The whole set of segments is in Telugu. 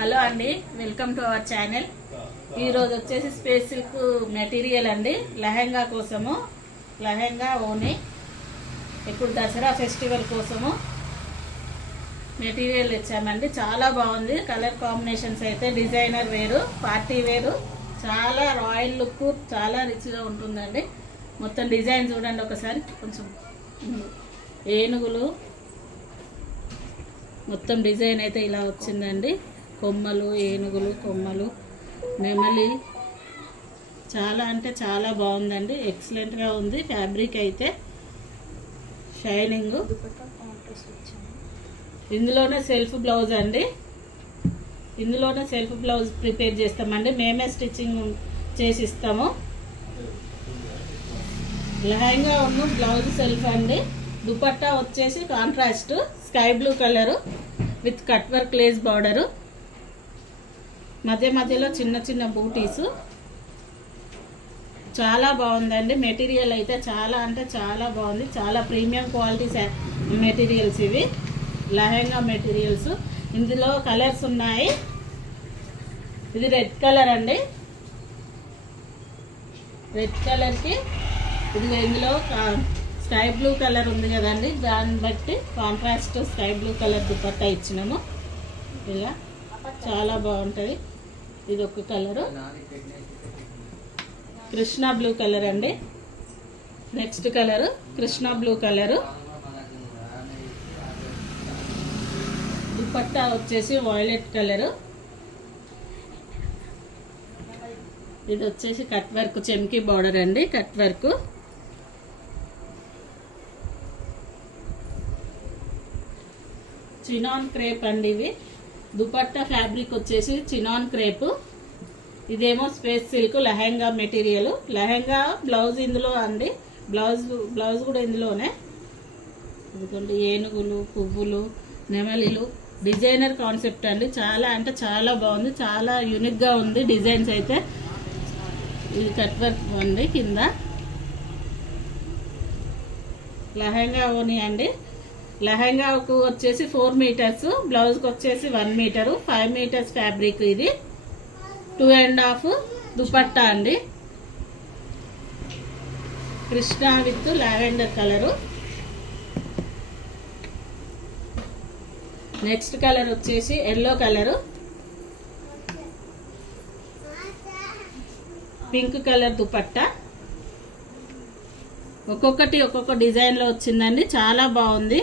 హలో అండి, వెల్కమ్ టు అవర్ ఛానల్. ఈరోజు వచ్చేసి స్పేస్ సిల్క్ మెటీరియల్ అండి, లెహంగా కోసము. లెహంగా ఓని ఇప్పుడు దసరా ఫెస్టివల్ కోసము మెటీరియల్ ఇచ్చామండి. చాలా బాగుంది. కలర్ కాంబినేషన్స్ అయితే డిజైనర్ వేరు, పార్టీ వేరు, చాలా రాయల్ లుక్, చాలా రిచ్గా ఉంటుందండి. మొత్తం డిజైన్ చూడండి ఒకసారి. కొంచెం ఏనుగులు మొత్తం డిజైన్ అయితే ఇలా వచ్చిందండి. కొమ్మలు, ఏనుగులు, కొమ్మలు, నెమలి, చాలా అంటే చాలా బాగుందండి. ఎక్సలెంట్గా ఉంది. ఫ్యాబ్రిక్ అయితే షైనింగ్. ఇందులోనే సెల్ఫ్ బ్లౌజ్ అండి. ఇందులోనే సెల్ఫ్ బ్లౌజ్ ప్రిపేర్ చేస్తామండి. మేమే స్టిచ్చింగ్ చేసి ఇస్తాము. లెహంగా ఉన్న బ్లౌజ్ సెల్ఫ్ అండి. దుపట్టా వచ్చేసి contrast sky blue colour with cut work lace border, మధ్య మధ్యలో చిన్న చిన్న బూటీస్. చాలా బాగుందండి. మెటీరియల్ అయితే చాలా అంటే చాలా బాగుంది. చాలా ప్రీమియం క్వాలిటీ మెటీరియల్స్ ఇవి, లెహంగా మెటీరియల్స్. ఇందులో కలర్స్ ఉన్నాయి. ఇది రెడ్ కలర్ అండి. రెడ్ కలర్కి ఇది ఇందులో స్కై బ్లూ కలర్ ఉంది కదండి, దాన్ని బట్టి contrast sky blue colour dupatta ఇచ్చినాము. ఇలా చాలా బాగుంటుంది. ఇది ఒక కలరు, కృష్ణ బ్లూ కలర్ అండి. Next colour Krishna blue colour. Dupatta వచ్చేసి వైలెట్ కలరు. ఇది వచ్చేసి కట్ వర్క్ చెమ్కీ బార్డర్ అండి, కట్ వర్క్. చినాన్ క్రేప్ అండి ఇవి. దుపట్టా ఫ్యాబ్రిక్ వచ్చేసి చినాన్ క్రేప్. ఇదేమో space silk lehenga material. Lehenga blouse ఇందులో అండి. బ్లౌజ్ కూడా ఇందులోనే. ఎందుకంటే ఏనుగులు, పువ్వులు, నెమలిలు, డిజైనర్ కాన్సెప్ట్ అండి. చాలా అంటే చాలా బాగుంది. చాలా యూనిక్గా ఉంది డిజైన్స్ అయితే. ఇది కట్ వర్క్ అండి. కింద లెహంగా ఓని అండి. లెహంగాకు వచ్చేసి 4 మీటర్స్, బ్లౌజ్కి వచ్చేసి 1 మీటరు, 5 మీటర్స్ ఫ్యాబ్రిక్. ఇది 2.5 దుపట్టా అండి. Krishna with lavender colour. Next colour వచ్చేసి yellow colour, pink colour dupatta. ఒక్కొక్కటి ఒక్కొక్క డిజైన్లో వచ్చిందండి. చాలా బాగుంది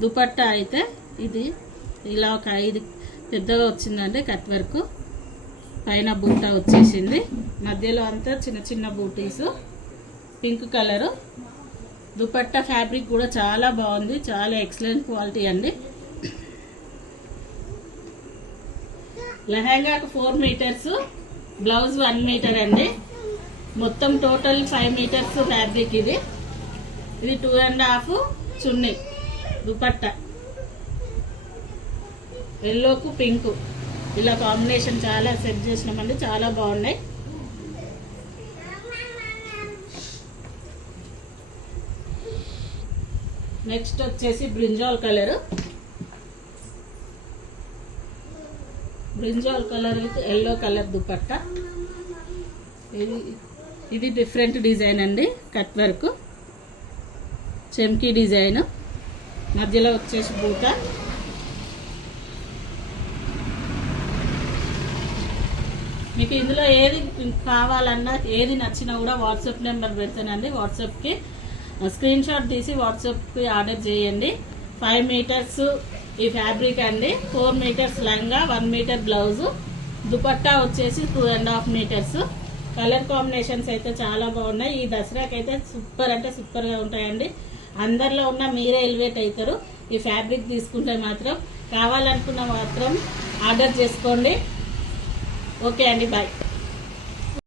దుపట్టా అయితే. ఇది ఇలా ఒక 5 పెద్దగా వచ్చిందండి. కట్ వర్క్ పైన బూటా వచ్చేసింది, మధ్యలో అంతా చిన్న చిన్న బూటీస్. Pink colour. దుపట్టా ఫ్యాబ్రిక్ కూడా చాలా బాగుంది. చాలా ఎక్సలెంట్ క్వాలిటీ అండి. లెహంగాకు 4 మీటర్స్, బ్లౌజ్ 1 మీటర్ అండి. మొత్తం టోటల్ 5 మీటర్స్ ఫ్యాబ్రిక్. ఇది 2.5 చున్నీ దుపట్టా. ఎల్లోకు పింక్ ఇలా కాంబినేషన్ చాలా సెట్ చేసినామండి. చాలా బాగున్నాయి. నెక్స్ట్ వచ్చేసి brinjal colour. Brinjal colour with yellow colour dupatta. ఇది డిఫరెంట్ డిజైన్ అండి. కట్ వర్క్ చెమ్కీ డిజైన్, మధ్యలో వచ్చేసి బూట. మీకు ఇందులో ఏది కావాలన్నా, ఏది నచ్చినా కూడా వాట్సాప్ నెంబర్ పెడతానండి. వాట్సాప్కి స్క్రీన్ షాట్ తీసి వాట్సాప్కి ఆర్డర్ చేయండి. 5 మీటర్స్ ఈ ఫ్యాబ్రిక్ అండి. 4 మీటర్స్ లంగా, 1 మీటర్ బ్లౌజు. దుపట్టా వచ్చేసి 2.5 మీటర్స్. కలర్ కాంబినేషన్స్ అయితే చాలా బాగున్నాయి. ఈ దసరాకి అయితే సూపర్ అంటే సూపర్గా ఉంటాయండి. అందరిలో ఉన్న మీరే ఎలివేట్ అవుతారు ఈ ఫ్యాబ్రిక్ తీసుకుంటే మాత్రం. కావాలనుకున్న మాత్రం ఆర్డర్ చేసుకోండి. ఓకే అండి, బాయ్.